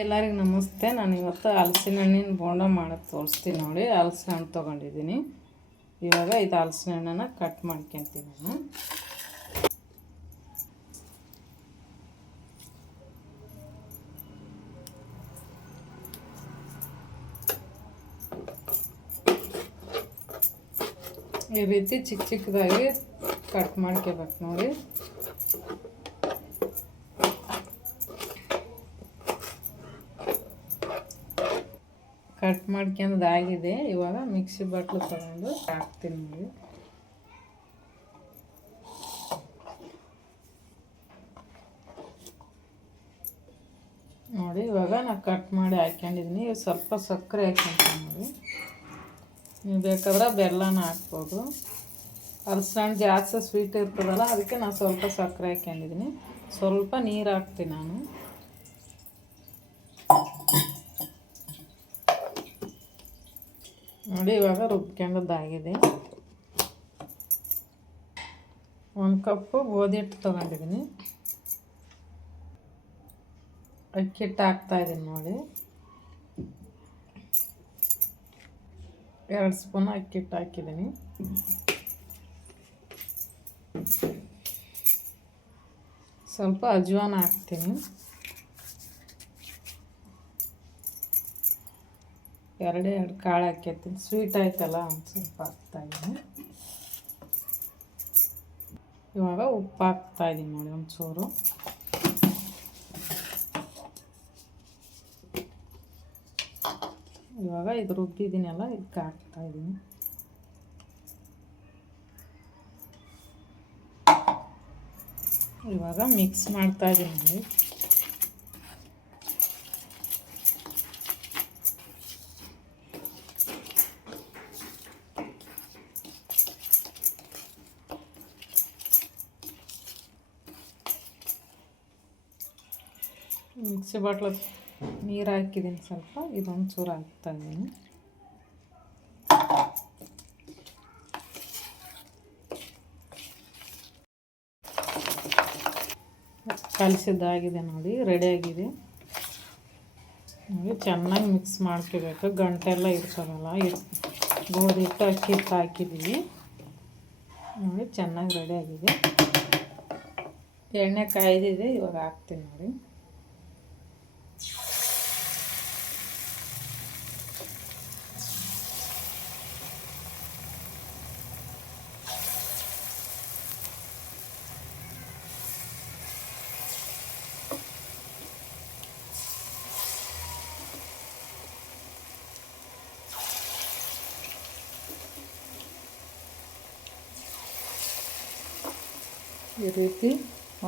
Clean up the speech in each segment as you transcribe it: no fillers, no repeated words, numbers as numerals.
ಎಲ್ಲರಿಗೂ ನಮಸ್ತೆ. ನಾನು ಇವತ್ತು ಹಲಸಿನ ಹಣ್ಣಿನ ಬೋಂಡ ಮಾಡೋದು ತೋರಿಸ್ತೀನಿ ನೋಡಿ. ಹಲಸಿನ ಹಣ್ಣು ತೊಗೊಂಡಿದ್ದೀನಿ. ಇವಾಗ ಇದು ಹಲಸಿನ ಹಣ್ಣನ್ನು ಕಟ್ ಮಾಡ್ಕೊತೀನಿ ನಾನು. ಈ ರೀತಿ ಚಿಕ್ಕ ಚಿಕ್ಕದಾಗಿ ಕಟ್ ಮಾಡ್ಕೋಬೇಕು ನೋಡಿ. ಕಟ್ ಮಾಡ್ಕೊಂಡಾಗಿದೆ. ಇವಾಗ ಮಿಕ್ಸಿ ಬಾಟ್ಲು ತಗೊಂಡು ಹಾಕ್ತೀನಿ ನೋಡಿ. ನೋಡಿ ಇವಾಗ ನಾನು ಕಟ್ ಮಾಡಿ ಹಾಕ್ಕೊಂಡಿದ್ದೀನಿ. ಸ್ವಲ್ಪ ಸಕ್ಕರೆ ಹಾಕ್ಕೊಂತೀನಿ ನೋಡಿ. ನೀವು ಬೇಕಾದ್ರೆ ಬೆಲ್ಲನ ಹಾಕ್ಬೋದು. ಹಲಸಿನ ಹಣ್ಣು ಜಾಸ್ತಿ ಸ್ವೀಟ್ ಇರ್ತದಲ್ಲ, ಅದಕ್ಕೆ ನಾನು ಸ್ವಲ್ಪ ಸಕ್ಕರೆ ಹಾಕ್ಕೊಂಡಿದ್ದೀನಿ. ಸ್ವಲ್ಪ ನೀರು ಹಾಕ್ತೀನಿ ನಾನು. ನೋಡಿ ಇವಾಗ ರುಬ್ಕೊಂಡದ್ದಾಗಿದೆ. 1 ಕಪ್ಪು ಗೋಧಿ ಹಿಟ್ಟು ತೊಗೊಂಡಿದ್ದೀನಿ. ಅಕ್ಕಿ ಹಿಟ್ಟು ಹಾಕ್ತಾಯಿದ್ದೀನಿ ನೋಡಿ. 2 ಸ್ಪೂನ್ ಅಕ್ಕಿ ಹಿಟ್ಟು ಹಾಕಿದ್ದೀನಿ. ಸ್ವಲ್ಪ ಅಜ್ವಾನ ಹಾಕ್ತೀನಿ. 2 ಕಾಳು ಹಾಕ್ತೀನಿ. ಸ್ವೀಟ್ ಆಯ್ತಲ್ಲ ಒಂದು ಸ್ವಲ್ಪ ಹಾಕ್ತಾಯಿದ್ದೀನಿ. ಇವಾಗ ಉಪ್ಪು ಹಾಕ್ತಾಯಿದ್ದೀನಿ ನೋಡಿ ಒಂಚೂರು. ಇವಾಗ ಇದು ರುಬ್ಬಿದ್ದೀನಲ್ಲ, ಇದಕ್ಕೆ ಹಾಕ್ತಾಯಿದ್ದೀನಿ. ಇವಾಗ ಮಿಕ್ಸ್ ಮಾಡ್ತಾಯಿದ್ದೀನಿ ನೋಡಿ. ಮಿಕ್ಸಿ ಬಾಟ್ಲ ನೀರು ಹಾಕಿದ್ದೀನಿ ಸ್ವಲ್ಪ. ಇದೊಂದು ಚೂರು ಹಾಕ್ತಾಯಿದ್ದೀನಿ. ಕಲಸಿದ್ದಾಗಿದೆ ನೋಡಿ, ರೆಡಿಯಾಗಿದೆ ನೋಡಿ. ಚೆನ್ನಾಗಿ ಮಿಕ್ಸ್ ಮಾಡ್ಕೋಬೇಕು. ಗಂಟೆಲ್ಲ ಇರ್ತದಲ್ಲ, ಗೋಧಿ ಹಿಟ್ಟು ಅಕ್ಕಿ ಹಿಟ್ಟು ಹಾಕಿದ್ದೀವಿ ನೋಡಿ. ಚೆನ್ನಾಗಿ ರೆಡಿಯಾಗಿದೆ. ಎಣ್ಣೆ ಕಾಯ್ದಿದೆ. ಇವಾಗ ಹಾಕ್ತೀನಿ ನೋಡಿ. ಈ ರೀತಿ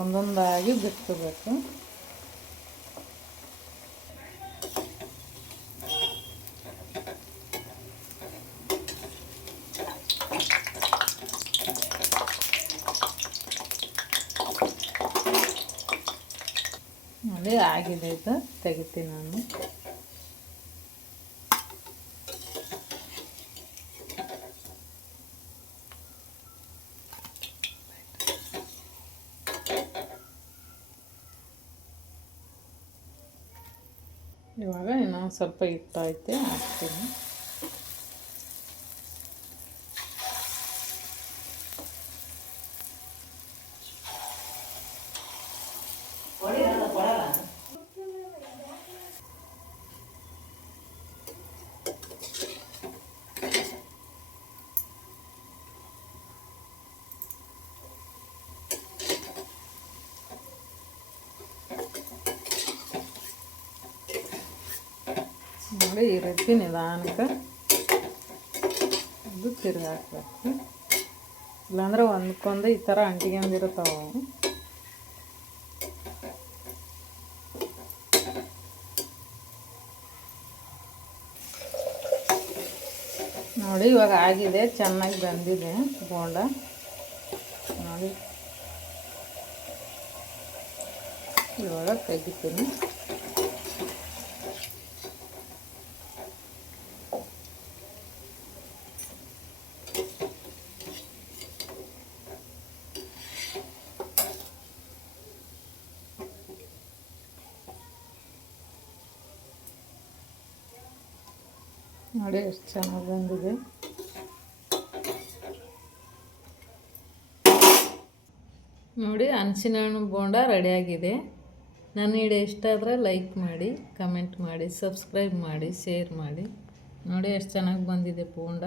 ಒಂದೊಂದಾಗಿ ಬಿಟ್ಕೋಬೇಕು. ನೋಡಿ ಆಗಿದೆ. ಇದು ತೆಗಿತೀನಿ ನಾನು. ಇವಾಗ ಇನ್ನೊಂದು ಸ್ವಲ್ಪ ಹಿಟ್ಟು ಐತೆ, ಹಾಕ್ತೀನಿ. ನೋಡಿ ಈ ರೀತಿ ನಿಧಾನಕ್ಕೆ ಅದು ತಿರುಗಿ ಹಾಕ್ಬೇಕು. ಇಲ್ಲಾಂದ್ರೆ ಒಂದಕ್ಕೊಂದು ಈ ಥರ ಅಂಟಿಕೊಂಡಿರ್ತಾವೆ. ನೋಡಿ ಇವಾಗ ಆಗಿದೆ, ಚೆನ್ನಾಗಿ ಬಂದಿದೆ ಬೋಂಡ ನೋಡಿ. ಇವಾಗ ತೆಗಿತೀನಿ. ನೋಡಿ ಎಷ್ಟು ಚೆನ್ನಾಗಿ ಬಂದಿದೆ. ನೋಡಿ ಹಲಸಿನ ಹಣ್ಣು ಬೋಂಡ ರೆಡಿಯಾಗಿದೆ. ನನ್ನ ವಿಡಿಯೋ ಇಷ್ಟ ಆದರೆ ಲೈಕ್ ಮಾಡಿ, ಕಮೆಂಟ್ ಮಾಡಿ, ಸಬ್ಸ್ಕ್ರೈಬ್ ಮಾಡಿ, ಶೇರ್ ಮಾಡಿ. ನೋಡಿ ಎಷ್ಟು ಚೆನ್ನಾಗಿ ಬಂದಿದೆ ಬೋಂಡ.